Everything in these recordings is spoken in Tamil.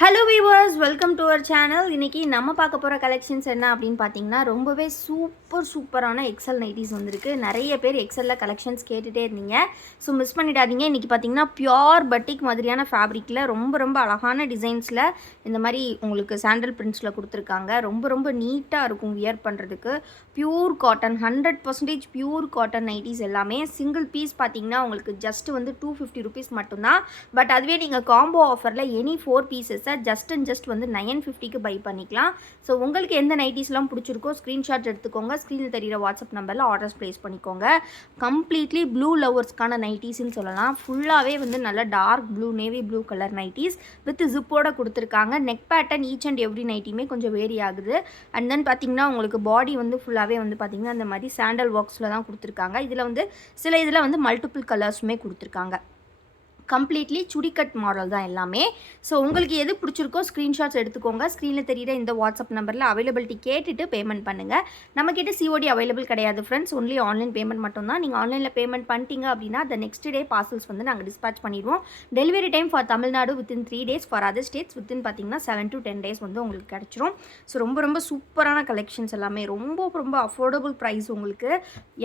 Hello viewers, welcome to our channel. இன்றைக்கி நம்ம பார்க்க போகிற கலெக்ஷன்ஸ் என்ன அப்படின்னு பார்த்தீங்கன்னா, ரொம்பவே சூப்பரான எக்ஸல் நைட்டிஸ் வந்திருக்கு. நிறைய பேர் எக்ஸலில் கலெக்ஷன்ஸ் கேட்டுகிட்டே இருந்தீங்க. ஸோ மிஸ் பண்ணிடாதீங்க. இன்றைக்கி பார்த்தீங்கன்னா பியோர் பட்டிக் மாதிரியான ஃபேப்ரிக்கில் ரொம்ப அழகான டிசைன்ஸில் இந்த மாதிரி உங்களுக்கு சாண்டல் பிரிண்ட்ஸில் கொடுத்துருக்காங்க. ரொம்ப நீட்டாக இருக்கும் வியர் பண்ணுறதுக்கு. Pure cotton, 100% pure cotton nighties எல்லாமே. சிங்கிள் பீஸ் பார்த்தீங்கன்னா உங்களுக்கு ஜஸ்ட் வந்து 250 ருபீஸ் மட்டும்தான். பட் அதுவே நீங்கள் காம்போ ஆஃபரில் எனி 4 பீசஸ் ஜஸ்ட் வந்து 950க்கு பை பண்ணிக்கலாம். ஸோ உங்களுக்கு எந்த நைட்டிஸ்லாம் பிடிச்சிருக்கோ ஸ்க்ரீன்ஷாட் எடுத்துக்கோங்க. ஸ்க்ரீனில் தெரிகிற வாட்ஸ்அப் நம்பரில் ஆர்டர்ஸ் ப்ளேஸ் பண்ணிக்கோங்க. கம்ப்ளீட்லி ப்ளூ லவர்ஸ்க்கான நைட்டிஸ்ன்னு சொல்லலாம். ஃபுல்லாகவே வந்து நல்ல dark blue, navy blue colour nighties with ஜிப்போட கொடுத்துருக்காங்க. Neck pattern each and every நைட்டியுமே கொஞ்சம் வேரி ஆகுது. அண்ட் தென் பார்த்தீங்கன்னா உங்களுக்கு பாடி வந்து ஃபுல்லாகவே வந்து பார்த்திங்கன்னா அந்த மாதிரி சாண்டல் ஒர்க்ஸில் தான் கொடுத்துருக்காங்க. இதில் வந்து சில இதில் வந்து மல்டிபிள் கலர்ஸுமே கொடுத்துருக்காங்க. கம்ப்ளீட்லி சுடிக்கட் மாடல் தான் எல்லாமே. ஸோ உங்களுக்கு எது பிடிச்சிருக்கோ ஸ்க்ரீன்ஷாட்ஸ் எடுத்துக்கோங்க. ஸ்க்ரீனில் தெரியுற இந்த வாட்ஸ்அப் நம்பரில் அவைலபிலிட்டி கேட்டுட்டு பேமெண்ட் பண்ணுங்கள். நம்மக்கிட்ட சிஓடி அவைலபிள் கிடையாது ஃப்ரெண்ட்ஸ், ஒன்லி ஆன்லைன் பேமெண்ட் மட்டும்தான். நீங்கள் ஆன்லைனில் பேமெண்ட் பண்ணிட்டீங்க அப்படின்னா அந்த நெக்ஸ்ட் டே பார்சல்ஸ் வந்து நாங்கள் டிஸ்பேச் பண்ணிடுவோம். Delivery time for Tamil Nadu within 3 days, for other states within பார்த்தீங்கன்னா 7 to 10 days வந்து உங்களுக்கு கிடச்சிரும். ஸோ ரொம்ப சூப்பரான கலெக்ஷன்ஸ் எல்லாமே ரொம்ப அஃபோர்டபுள் ப்ரைஸ். உங்களுக்கு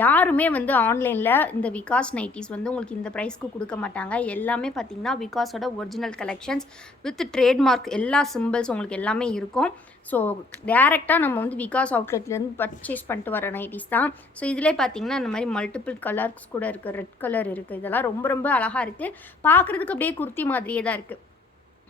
யாருமே வந்து ஆன்லைனில் இந்த விகாஸ் நைட்டிஸ் வந்து உங்களுக்கு இந்த ப்ரைஸ்க்கு கொடுக்க மாட்டாங்க. எல்லாமே பார்த்தீங்கன்னா விகாஸோட ஒரிஜினல் கலெக்ஷன்ஸ் வித் ட்ரேட்மார்க் எல்லா சிம்பிள்ஸ் உங்களுக்கு எல்லாமே இருக்கும். ஸோ டேரெக்டாக நம்ம வந்து விகாஸ் அவுட்லெட்லேருந்து பர்ச்சேஸ் பண்ணிட்டு வர நைட்டிஸ் தான். ஸோ இதிலே பார்த்தீங்கன்னா இந்த மாதிரி மல்டிபிள் கலர்ஸ் கூட இருக்குது. ரெட் கலர் இருக்குது. இதெல்லாம் ரொம்ப அழகாக இருக்குது. பார்க்குறதுக்கு அப்படியே குர்த்தி மாதிரியே தான் இருக்குது.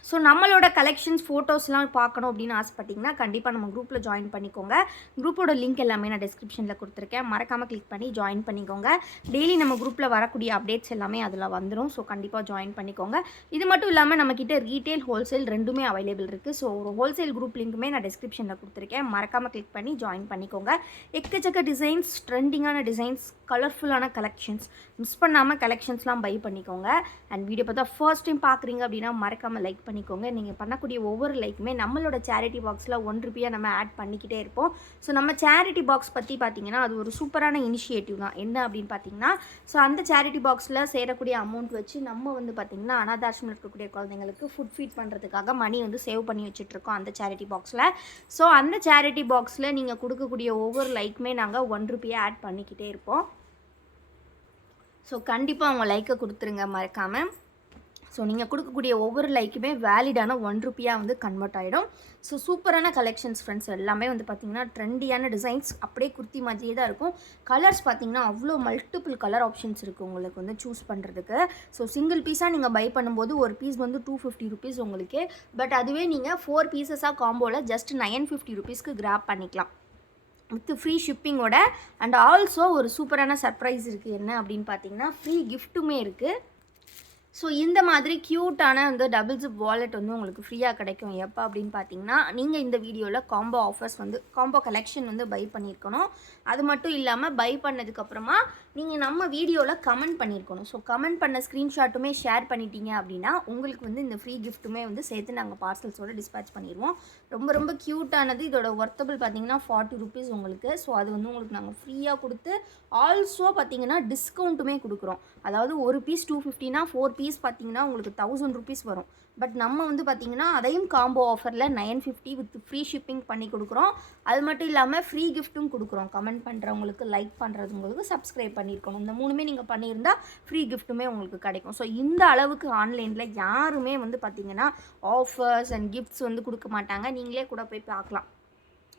ஸோ நம்மளோட கலெக்ஷன்ஸ் ஃபோட்டோஸ்லாம் பார்க்கணும் அப்படின்னு ஆசைப்பட்டிங்கன்னா கண்டிப்பாக நம்ம குரூப்பில் ஜாயின் பண்ணிக்கோங்க. குரூப்போட லிங்க் எல்லாமே நான் டிஸ்கிரிப்ஷனில் கொடுத்துருக்கேன். மறக்காமல் கிளிக் பண்ணி ஜாயின் பண்ணிக்கோங்க. டெய்லி நம்ம குரூப்பில் வரக்கூடிய அப்டேட்ஸ் எல்லாமே அதில் வந்துடும். ஸோ கண்டிப்பாக ஜாயின் பண்ணிக்கோங்க. இது மட்டும் இல்லாமல் நம்மக்கிட்ட ரீட்டெயில், ஹோல்சேல் ரெண்டுமே அவைலபிள் இருக்குது. ஸோ ஒரு ஹோல்சேல் குரூப் லிங்க்குமே நான் டிஸ்கிரிப்ஷனில் கொடுத்துருக்கேன். மறக்காமல் கிளிக் பண்ணி ஜாயின் பண்ணிக்கோங்க. எக்கச்சக்க டிசைன்ஸ், ட்ரெண்டிங்கான டிசைன்ஸ், கலர்ஃபுல்லான கலெக்ஷன்ஸ், மிஸ் பண்ணாமல் கலெக்ஷன்ஸ்லாம் பை பண்ணிக்கோங்க. அண்ட் வீடியோ பார்த்தா ஃபர்ஸ்ட் டைம் பார்க்குறீங்க அப்படின்னா மறக்காமல் லைக் பண்ணிக்கோங்க. நீங்கள் பண்ணக்கூடிய ஒவ்வொரு லைக்குமே நம்மளோட சேரிட்டி பாக்ஸில் 1 ரூபியாக நம்ம ஆட் பண்ணிக்கிட்டே இருப்போம். ஸோ நம்ம சேரிட்டி பாக்ஸ் பற்றி பார்த்தீங்கன்னா அது ஒரு சூப்பரான இனிஷியேட்டிவ் தான். என்ன அப்படின்னு பார்த்தீங்கன்னா, ஸோ அந்த சேரிட்டி பாக்ஸில் சேரக்கூடிய அமௌண்ட் வச்சு நம்ம வந்து பார்த்திங்கன்னா அனாதாசிரமத்தில் இருக்கக்கூடிய குழந்தைங்களுக்கு ஃபுட் ஃபீட் பண்ணுறதுக்காக மணி வந்து சேவ் பண்ணி வச்சுட்ருக்கோம் அந்த சேரிட்டி பாக்ஸில். ஸோ அந்த சேரிட்டி பாக்ஸில் நீங்கள் கொடுக்கக்கூடிய ஒவ்வொரு லைக்குமே நாங்கள் 1 ரூபியாக ஆட் பண்ணிக்கிட்டே இருப்போம். ஸோ கண்டிப்பாக அவங்க லைக்கை கொடுத்துருங்க மறக்காமல். ஸோ நீங்கள் கொடுக்கக்கூடிய ஒவ்வொரு லைக்குமே வேலிடான 1 ரூபியாக வந்து கன்வெர்ட் ஆகிடும். ஸோ சூப்பரான கலெக்ஷன்ஸ் ஃப்ரெண்ட்ஸ். எல்லாமே வந்து பார்த்திங்கன்னா ட்ரெண்டியான டிசைன்ஸ், அப்படியே குர்த்தி மாதிரியே தான் இருக்கும். கலர்ஸ் பார்த்திங்கன்னா அவ்வளோ மல்டிபிள் கலர் ஆப்ஷன்ஸ் இருக்குது உங்களுக்கு வந்து சூஸ் பண்ணுறதுக்கு. ஸோ சிங்கிள் பீஸாக நீங்கள் பை பண்ணும்போது ஒரு பீஸ் வந்து 250 ருபீஸ் உங்களுக்கு. பட் அதுவே நீங்கள் 4 பீசஸாக காம்போவில் ஜஸ்ட் 950 ருபீஸ்க்கு கிராப் பண்ணிக்கலாம் வித் ஃப்ரீ ஷிப்பிங்கோட. அண்ட் ஆல்சோ ஒரு சூப்பரான சர்ப்ரைஸ் இருக்குது. என்ன அப்படின்னு பார்த்தீங்கன்னா ஃப்ரீ கிஃப்ட்டுமே இருக்குது. ஸோ இந்த மாதிரி க்யூட்டான அந்த டபுள் ஜிப் வாலெட் வந்து உங்களுக்கு ஃப்ரீயாக கிடைக்கும். எப்போ அப்படின்னு பார்த்தீங்கன்னா, நீங்கள் இந்த வீடியோவில் காம்போ ஆஃபர்ஸ் வந்து காம்போ கலெக்ஷன் வந்து பை பண்ணியிருக்கணும். அது மட்டும் இல்லாமல் பை பண்ணதுக்கப்புறமா நீங்கள் நம்ம வீடியோவில் கமெண்ட் பண்ணியிருக்கணும். ஸோ கமெண்ட் பண்ண ஸ்க்ரீன்ஷாட்டுமே ஷேர் பண்ணிட்டீங்க அப்படின்னா உங்களுக்கு வந்து இந்த ஃப்ரீ கிஃப்ட்டுமே வந்து சேர்த்து நாங்கள் பார்சல்ஸோடு டிஸ்பேச் பண்ணிடுவோம். ரொம்ப க்யூட்டானது. இதோட ஒர்த்தபிள் பார்த்தீங்கன்னா 40 ருபீஸ் உங்களுக்கு. ஸோ அது வந்து உங்களுக்கு நாங்கள் ஃப்ரீயாக கொடுத்து ஆல்சோ பார்த்தீங்கன்னா டிஸ்கவுண்ட்டுமே கொடுக்குறோம். அதாவது ஒரு பீஸ் 250னா 4 பீஸ் பார்த்தீங்கன்னா உங்களுக்கு 1000 ருபீஸ் வரும். பட் நம்ம வந்து பார்த்திங்கன்னா அதையும் காம்போ ஆஃபரில் 950 வித் ஃப்ரீ ஷிப்பிங் பண்ணி கொடுக்குறோம். அது மட்டும் இல்லாமல் ஃப்ரீ கிஃப்ட்டும் கொடுக்குறோம். கமெண்ட் பண்ணுறவங்களுக்கு, லைக் பண்ணுறவங்களுக்கு, சப்ஸ்கிரைப் பண்ணியிருக்கணும். இந்த 3மே நீங்கள் பண்ணியிருந்தால் ஃப்ரீ கிஃப்ட்டுமே உங்களுக்கு கிடைக்கும். ஸோ இந்த அளவுக்கு ஆன்லைனில் யாருமே வந்து பார்த்திங்கன்னா ஆஃபர்ஸ் அண்ட் கிஃப்ட்ஸ் வந்து கொடுக்க மாட்டாங்க. நீங்களே கூட போய் பார்க்கலாம்.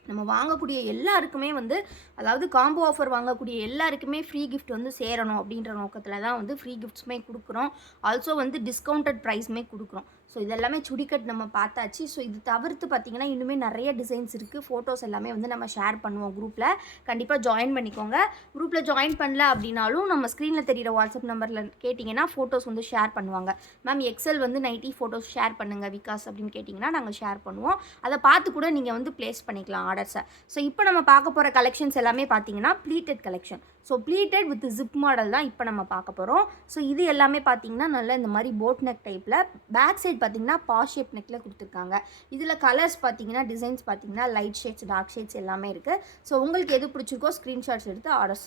நம்ம வாங்கக்கூடிய எல்லாருக்குமே வந்து, அதாவது காம்போ ஆஃபர் வாங்கக்கூடிய எல்லாருக்குமே ஃப்ரீ கிஃப்ட் வந்து சேரணும் அப்படின்ற நோக்கத்தில் தான் வந்து ஃப்ரீ கிஃப்ட்ஸுமே கொடுக்குறோம். ஆல்சோ வந்து டிஸ்கவுண்டட் ப்ரைஸுமே கொடுக்குறோம். ஸோ இதெல்லாமே சுடிக்கட் நம்ம பார்த்தாச்சு. ஸோ இது தவிர்த்து பார்த்திங்கன்னா இன்னுமே நிறைய டிசைன்ஸ் இருக்குது. ஃபோட்டோஸ் எல்லாமே வந்து நம்ம ஷேர் பண்ணுவோம் குரூப்பில். கண்டிப்பாக ஜாயின் பண்ணிக்கோங்க. குரூப்பில் ஜாயின் பண்ணல அப்படின்னாலும் நம்ம ஸ்க்ரீனில் தெரிகிற வாட்ஸ்அப் நம்பரில் கேட்டிங்கன்னா ஃபோட்டோஸ் வந்து ஷேர் பண்ணுவாங்க. மேம் எக்ஸல் வந்து நைட்டி ஃபோட்டோஸ் ஷேர் பண்ணுங்கள் விகாஸ் அப்படின்னு கேட்டிங்கன்னா நாங்கள் ஷேர் பண்ணுவோம். அதை பார்த்து கூட நீங்கள் வந்து ப்ளேஸ் பண்ணிக்கலாம் ஆர்டர்ஸை. ஸோ இப்போ நம்ம பார்க்க போகிற கலெக்ஷன்ஸ் எல்லாமே பார்த்தீங்கன்னா pleated collection. So pleated with zip model தான் இப்போ நம்ம பார்க்க போகிறோம். ஸோ இது எல்லாமே பார்த்தீங்கன்னா நல்லா இந்த மாதிரி போட் நெக் டைப்பில், பேக் சைட் பார்த்தீங்கன்னா பாஷ் ஷேப் நெக்கில் கொடுத்துருக்காங்க. இதில் கலர்ஸ் பார்த்தீங்கன்னா, டிசைன்ஸ் பார்த்தீங்கன்னா லைட் ஷேட்ஸ், டார்க் ஷேட்ஸ் எல்லாமே இருக்குது. ஸோ உங்களுக்கு எது பிடிச்சிருக்கோ ஸ்க்ரீன்ஷாட்ஸ் எடுத்து orders.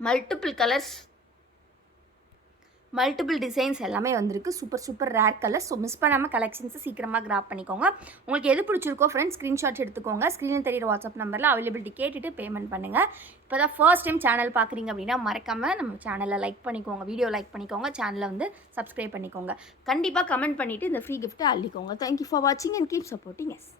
Multiple colours multiple designs எல்லாமே வந்திருக்கு. Super rare colour. So miss பண்ணாமல் கலெக்ஷன்ஸை சீக்கிரமாக கிராப் பண்ணிக்கோங்க. உங்களுக்கு எது பிடிச்சிருக்கோ ஃப்ரெண்ட்ஸ் ஸ்க்ரீன்ஷாட்ஸ் எடுத்துக்கோங்க. ஸ்க்ரீனில் தெரியிற வாட்ஸ்அப் நம்பரில் அவைலபிலிட்டி கேட்டுட்டு பேமெண்ட் பண்ணுங்கள். இப்போ தான் ஃபர்ஸ்ட் டைம் சேனல் பார்க்குறீங்க அப்படின்னா மறக்காமல் நம்ம சேனலை லைக் பண்ணிக்கோங்க, வீடியோ லைக் பண்ணிக்கோங்க, சேனலை வந்து சப்ஸ்கிரைப் பண்ணிக்கோங்க. கண்டிப்பாக கமெண்ட் பண்ணிவிட்டு இந்த ஃப்ரீ கிஃப்ட்டை அள்ளிக்கோங்க. தேங்க்யூ ஃபார் வாட்சிங் அண்ட் கீப் சப்போர்ட்டிங் எஸ்.